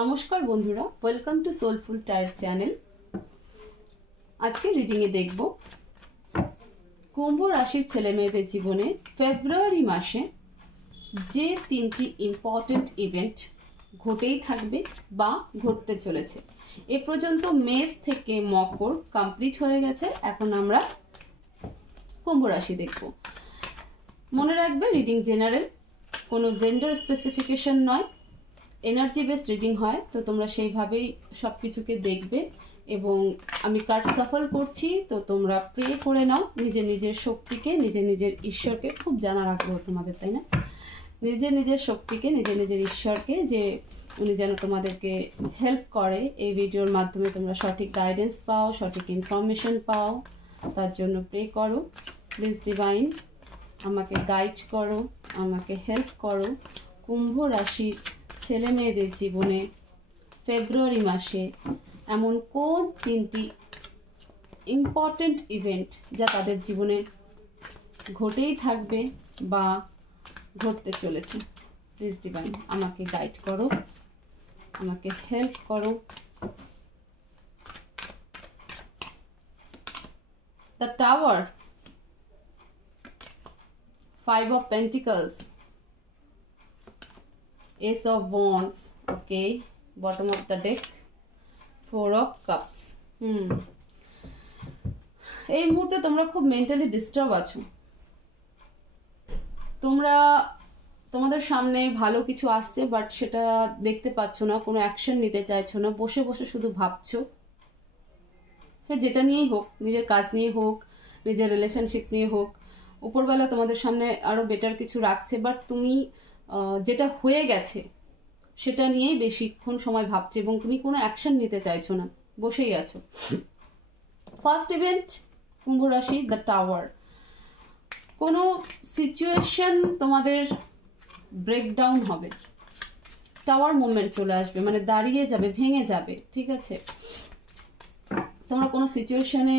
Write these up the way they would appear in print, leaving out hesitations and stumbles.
নমস্কার বন্ধুরা, welcome to soulful tyre channel. আজকে রিডিংয়ে দেখব কুম্ভ রাশির ছেলে মেয়েদের জীবনে ফেব্রুয়ারি মাসে যে তিনটি ইম্পর্টেন্ট ইভেন্ট ঘটেই থাকবে বা ঘটতে চলেছে। এ পর্যন্ত মেষ থেকে মকর কমপ্লিট হয়ে গেছে, এখন আমরা কুম্ভ রাশি দেখব। মনে রাখবে রিডিং জেনারেল, কোনো জেন্ডার স্পেসিফিকেশন নয়, এনার্জি বেস রিডিং হয়, তো তোমরা সেইভাবেই সব কিছুকে দেখবে। এবং আমি কার্ড সাফল করছি, তো তোমরা প্রে করে নাও নিজের নিজের শক্তিকে, নিজের নিজের ঈশ্বরকে। খুব জানার আগ্রহ তোমাদের, তাই না? নিজের নিজের শক্তিকে, নিজের নিজের ঈশ্বরকে, যে উনি যেন তোমাদেরকে হেল্প করে, এই ভিডিওর মাধ্যমে তোমরা সঠিক গাইডেন্স পাও, সঠিক ইনফরমেশন পাও, তার জন্য প্রে করো। প্লিজ ডিভাইন আমাকে গাইড করো, আমাকে হেল্প করো। কুম্ভ রাশির ছেলে মেয়েদের জীবনে ফেব্রুয়ারি মাসে এমন কোন তিনটি ইম্পর্টেন্ট ইভেন্ট যা তাদের জীবনে ঘটেই থাকবে বা ঘটতে চলেছে। প্লিজ ডিভাইন আমাকে গাইড করো, আমাকে হেল্প করো। The tower, 5 of Pentacles, Ace of Wands, okay, bottom of the deck, 4 of Cups. এই মুহূর্তে তোমরা খুব মেন্টালি ডিস্টার্ব আছো। তোমাদের সামনে ভালো কিছু আসছে, বাট সেটা দেখতে পাচ্ছ না, কোনো অ্যাকশন নিতে চাইছো না, বসে বসে শুধু ভাবছো। হ্যাঁ, যেটা নিয়েই হোক, নিজের কাজ নিয়ে হোক, নিজের রিলেশনশিপ নিয়ে হোক, উপরবেলা তোমাদের সামনে আরো বেটার কিছু রাখছে, বাট তুমি যেটা হয়ে গেছে সেটা নিয়েই বেশিক্ষণ সময় ভাবছে এবং তুমি কোনো অ্যাকশন নিতে চাইছো না, বসেই আছো। ফার্স্ট ইভেন্ট কুম্ভ রাশি, দ্য টাওয়ার। কোনো সিচুয়েশন তোমাদের ব্রেকডাউন হবে, টাওয়ার মুভমেন্ট চলে আসবে, মানে দাঁড়িয়ে যাবে, ভেঙে যাবে, ঠিক আছে? তোমরা কোনো সিচুয়েশনে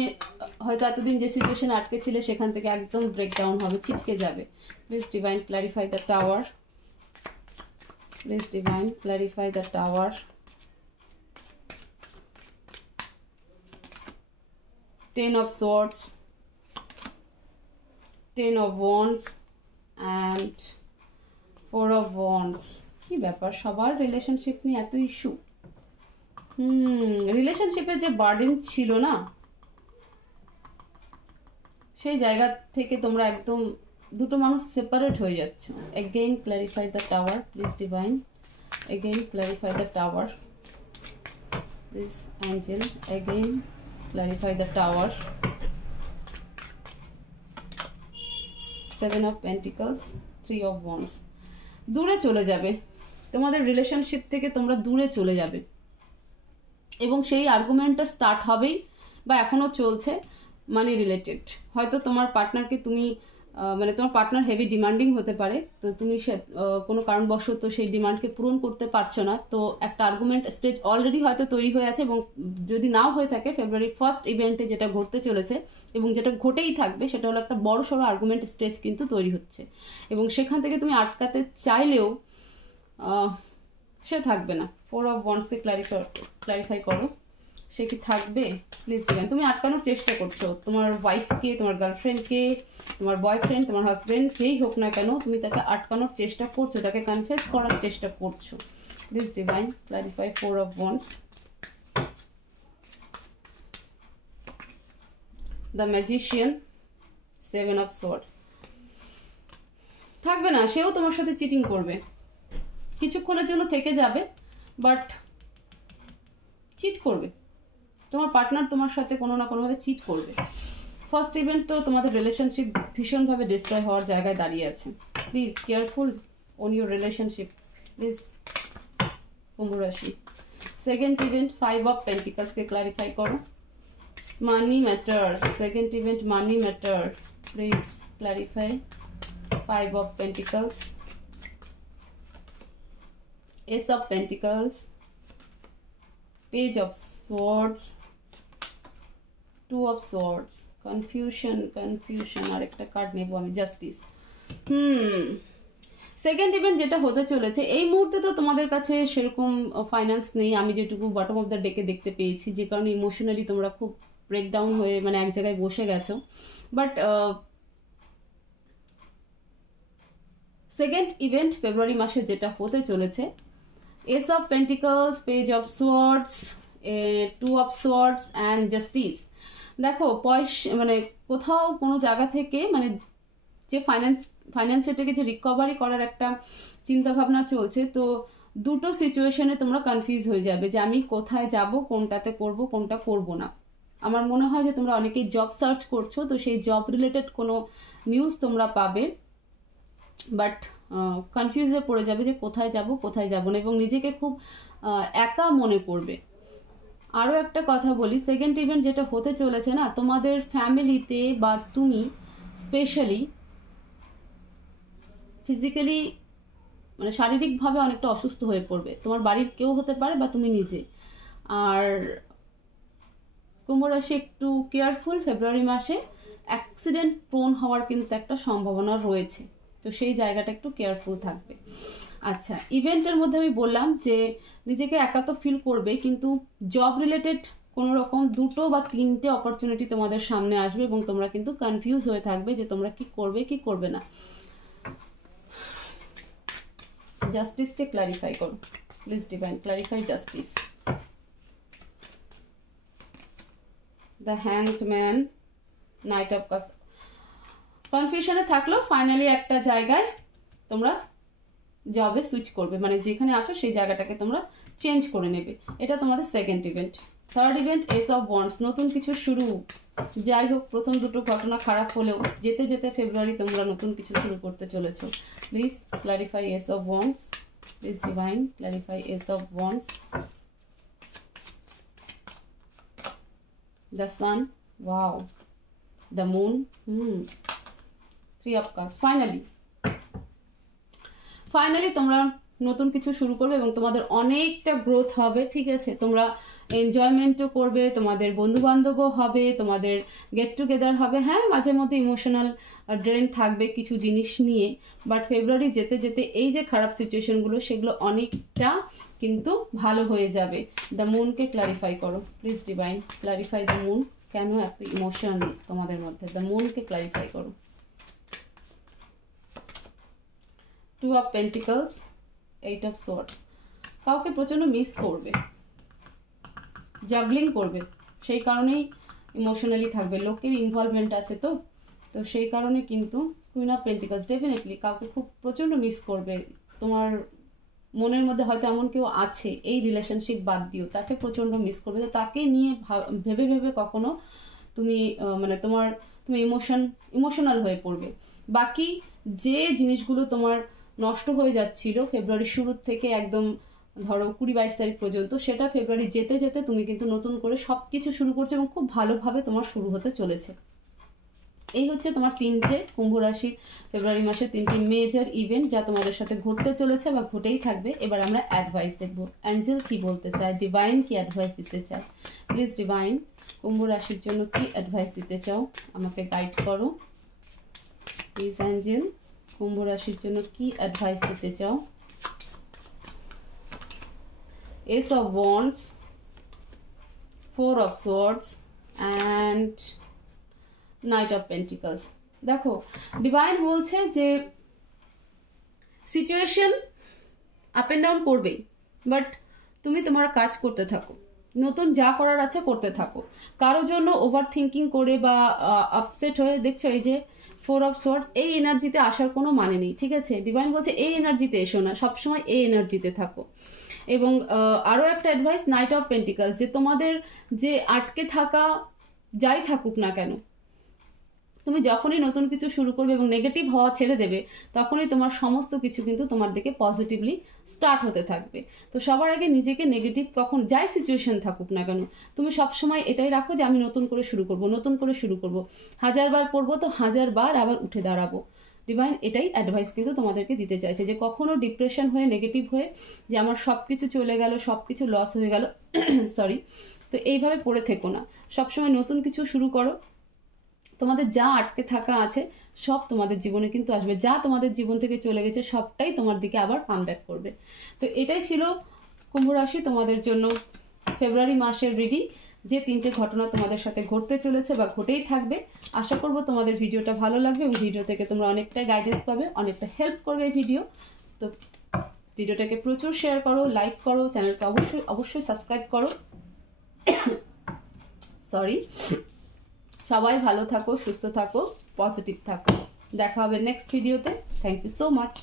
হয়তো এতদিন যে সিচুয়েশনে আটকে ছিলে সেখান থেকে একদম ব্রেকডাউন হবে, ছিটকে যাবে। Please divine clarify the tower, please divine clarify the tower. Ten of Swords, 10 of Wands and 4 of Wands. কি ব্যাপার, সবার রিলেশনশিপ নিয়ে এত ইস্যু? রিলেশনশিপে যে বার্ডেন ছিল না, সেই জায়গা থেকে তোমরা একদম দুটো মানুষ সেপারেট হয়ে যাচ্ছ। Again clarify the tower, please divine. Again clarify the tower, please angel. Again clarify the tower. 7 of Pentacles, 3 of Wands. দূরে চলে যাবে, তোমাদের রিলেশনশিপ থেকে তোমরা দূরে চলে যাবে, এবং সেই আর্গুমেন্টটা স্টার্ট হবেই বা এখনো চলছে মানি রিলেটেড। হয়তো তোমার পার্টনারকে তুমি মানে তোমার পার্টনার হেভি ডিমান্ডিং হতে পারে, তো তুমি কোনো কারণবশত সেই ডিমান্ডকে পূরণ করতে পারছো না, তো একটা আর্গুমেন্ট স্টেজ অলরেডি হয়তো তৈরি হয়ে আছে, এবং যদি নাও হয়ে থাকে ফেব্রুয়ারি ফার্স্ট ইভেন্টে যেটা ঘটতে চলেছে এবং যেটা ঘটেই থাকবে, সেটা হলো একটা বড় সড়ো আর্গুমেন্ট স্টেজ কিন্তু তৈরি হচ্ছে, এবং সেখান থেকে তুমি আটকাতে চাইলেও সে থাকবে না। 4 of Wandsকে ক্লারিফাই করো, সে কি থাকবে? প্লিজ দিবেন। তুমি আটকানোর চেষ্টা করছো তোমার ওয়াইফকে, তোমার গার্লফ্রেন্ডকে, তোমার বয়ফ্রেন্ড, তোমার হাজবেন্ড, যেই হোক না কেন, তুমি তাকে আটকানোর চেষ্টা করছো, তাকে কনফেস করার চেষ্টা করছো। Please divine clarify 4 of Wands, the magician, 7 of Swords। থাকবে না, সেও তোমার সাথে চিটিং করবে, কিছুক্ষণের জন্য থেকে যাবে, বাট চিট করবে। তোমার পার্টনার তোমার সাথে কোনো না কোনোভাবে চিট করবে। ফার্স্ট ইভেন্ট তো তোমাদের রিলেশনশিপ ভীষণভাবে ডিস্ট্রয় হওয়ার জায়গায় দাঁড়িয়ে আছে। Please careful on your relationship, please কুম্ভ রাশি। সেকেন্ড ইভেন্ট 5 of Pentaclesকে ক্লারিফাই করো। Money matter, second event money matter, please clarify 5 of Pentacles, Ace of Pentacles, Page of Swords, 2 of Swords, confusion. আর একটা কার্ড নেব আমি, জাস্টিস। সেকেন্ড ইভেন্ট যেটা হতে চলেছে, এই মুহূর্তে তো তোমাদের কাছে সেরকম ফাইন্যান্স নেই, আমি যেটুকু বটম অফ দ্য ডেকে দেখতে পেয়েছি, যে কারণে ইমোশনালি তোমরা খুব ব্রেকডাউন হয়ে মানে এক জায়গায় বসে গেছো। বাট সেকেন্ড ইভেন্ট ফেব্রুয়ারি মাসে যেটা হতে চলেছে, ace of pentacles, page of swords, two of swords and justice. দেখো পয়সা মানে কোথাও কোনো জায়গা থেকে মানে যে ফাইন্যান্সের থেকে যে রিকভারি করার একটা চিন্তা ভাবনা চলছে, তো দুটো সিচুয়েশনে তোমরা কনফিউজ হয়ে যাবে যে আমি কোথায় যাব, কোনটাতে করব, কোনটা করব না। আমার মনে হয় যে তোমরা অনেকেই জব সার্চ করছো, তো সেই জব রিলেটেড কোনো নিউজ তোমরা পাবে, বাট কনফিউজে পড়ে যাবে যে কোথায় যাব কোথায় যাব না, এবং নিজেকে খুব একা মনে করবে। আরও একটা কথা বলি, সেকেন্ড ইভেন্ট যেটা হতে চলেছে না, তোমাদের ফ্যামিলিতে বা তুমি স্পেশালি ফিজিক্যালি মানে শারীরিকভাবে অনেকটা অসুস্থ হয়ে পড়বে, তোমার বাড়ির কেউ হতে পারে বা তুমি নিজে। আর কুম্ভ রাশি একটু কেয়ারফুল, ফেব্রুয়ারি মাসে অ্যাক্সিডেন্ট প্রোন হওয়ার কিন্তু একটা সম্ভাবনা রয়েছে, তো সেই জায়গাটা একটু কেয়ারফুল থাকবে। আচ্ছা, ইভেন্টের মধ্যে আমি বললাম যে নিজেকে একা তো ফিল করবে, কিন্তু জব রিলেটেড কোনো রকম 2 বা 3টে অপরচুনিটি তোমাদের সামনে আসবে এবং তোমরা কিন্তু কনফিউজ হয়ে থাকবে যে তোমরা কি করবে কি করবে না। জাস্টিসকে ক্লারিফাই করো please divine, clarify justice. The hanged man, knight of cups. কনফিউশনে থাকলেও ফাইনালি একটা জায়গায় তোমরা জবে সুইচ করবে, মানে যেখানে আছো সেই জায়গাটাকে তোমরা চেঞ্জ করে নেবে। এটা তোমাদের second event. Third event S of wands, নতুন কিছু শুরু। যাই হোক, প্রথম দুটো ঘটনা খারাপ হলেও যেতে যেতে ফেব্রুয়ারি তোমরা নতুন কিছু শুরু করতে চলেছো। Please clarify S of wands, please divine clarify S of wands. The sun, wow, the moon, three of cups. Finally তোমরা নতুন কিছু শুরু করবে এবং তোমাদের অনেকটা গ্রোথ হবে, ঠিক আছে? তোমরা এনজয়মেন্টও করবে, তোমাদের বন্ধু বান্ধবও হবে, তোমাদের গেট টুগেদার হবে। হ্যাঁ, মাঝে মধ্যে ইমোশনাল ড্রেন থাকবে কিছু জিনিস নিয়ে, বাট ফেব্রুয়ারি যেতে যেতে এই যে খারাপ সিচুয়েশনগুলো সেগুলো অনেকটা কিন্তু ভালো হয়ে যাবে। দ্য মুনকে ক্লারিফাই করো please divine, clarify the moon. কেন এত ইমোশন তোমাদের মধ্যে? দ্য মুনকে ক্লারিফাই করো। Two of pentacles, eight of swords. কাউকে প্রচণ্ড মিস করবে, জাগলিং করবে, সেই কারণেই ইমোশনালি থাকবে। লোকের ইনভলভমেন্ট আছে তো সেই কারণে কিন্তু কুইন অফ পেন্টিকলস, ডেফিনেটলি কাউকে খুব প্রচণ্ড মিস করবে। তোমার মনের মধ্যে হয়তো এমন কেউ আছে, এই রিলেশনশিপ বাদ দিও, তাকে প্রচণ্ড মিস করবে, তো তাকে নিয়ে ভেবে ভেবে কখনো তুমি মানে তুমি ইমোশনাল হয়ে পড়বে। বাকি যে জিনিসগুলো তোমার নষ্ট হয়ে যাচ্ছিল ফেব্রুয়ারির শুরুর থেকে একদম ধরো 20-22 তারিখ পর্যন্ত, সেটা ফেব্রুয়ারি যেতে যেতে তুমি কিন্তু নতুন করে সব কিছু শুরু করছো এবং খুব ভালোভাবে তোমার শুরু হতে চলেছে। এই হচ্ছে তোমার 3টে কুম্ভ রাশির ফেব্রুয়ারি মাসের 3টি মেজর ইভেন্ট যা তোমাদের সাথে ঘটতে চলেছে বা ঘটেই থাকবে। এবার আমরা অ্যাডভাইস দেখবো, অ্যাঞ্জেল কি বলতে চায়, ডিভাইন কি অ্যাডভাইস দিতে চায়। প্লিজ ডিভাইন, কুম্ভ রাশির জন্য কি অ্যাডভাইস দিতে চাও, আমাকে গাইড করো প্লিজ। অ্যাঞ্জেল, কুম্ভ রাশির জন্য কি অ্যাডভাইস দিতে চাও। S of wands, four of swords and night of pentacles. দেখো, ডিভাইন বলছে যে সিচুয়েশন আপ অ্যান্ড ডাউন করবেই, বাট তুমি তোমার কাজ করতে থাকো, নতুন যা করার আছে করতে থাকো। কারোর জন্য ওভার থিঙ্কিং করে বা আপসেট হয়ে, দেখছো এই যে ফোর অফ সোয়ার্ডস, এই এনার্জিতে আসার কোনো মানে নেই, ঠিক আছে? ডিভাইন বলছে এই এনার্জিতে এসো না, সবসময় এই এনার্জিতে থাকো। এবং আরও একটা অ্যাডভাইস, নাইট অফ পেন্টিকলস, যে তোমাদের যে আটকে থাকা যাই থাকুক না কেন, তুমি যখনই নতুন কিছু শুরু করবে এবং নেগেটিভ হওয়া ছেড়ে দেবে, তখনই তোমার সমস্ত কিছু কিন্তু তোমার দিকে পজিটিভলি স্টার্ট হতে থাকবে। তো সবার আগে নিজেকে নেগেটিভ কখন যাই সিচুয়েশন থাকুক না কেন, তুমি সবসময় এটাই রাখো যে আমি নতুন করে শুরু করব, নতুন করে শুরু করব, 1000 বার পড়বো তো 1000 বার আবার উঠে দাঁড়াবো। ডিভাইন এটাই অ্যাডভাইস কিন্তু তোমাদেরকে দিতে চাইছে, যে কখনো ডিপ্রেশন হয়ে নেগেটিভ হয়ে যে আমার সব কিছু চলে গেল, সব কিছু লস হয়ে গেল, সরি, তো এইভাবে পড়ে থেকো না, সবসময় নতুন কিছু শুরু করো। তোমাদের যা আটকে থাকা আছে সব তোমাদের জীবনে কিন্তু আসবে। যা তোমাদের জীবন থেকে চলে গেছে সবটাই তোমার দিকে আবার কামব্যাক করবে। তো এটাই ছিল কুম্ভ রাশি তোমাদের জন্য ফেব্রুয়ারি মাসের রিডিং। যে 3টে ঘটনা তোমাদের সাথে ঘটতে চলেছে বা ঘটেই থাকবে। আশা করব তোমাদের ভিডিওটা ভালো লাগবে এবং ভিডিও থেকে তোমরা অনেকটা গাইডেন্স পাবে, অনেকটা হেল্প করবে এই ভিডিও। তো ভিডিওটাকে প্রচুর শেয়ার করো, লাইক করো, চ্যানেলকে অবশ্যই সাবস্ক্রাইব করো। সরি। সবাই ভালো থাকো, সুস্থ থাকো, পজিটিভ থাকো। দেখা হবে নেক্সট ভিডিওতে। Thank you so much.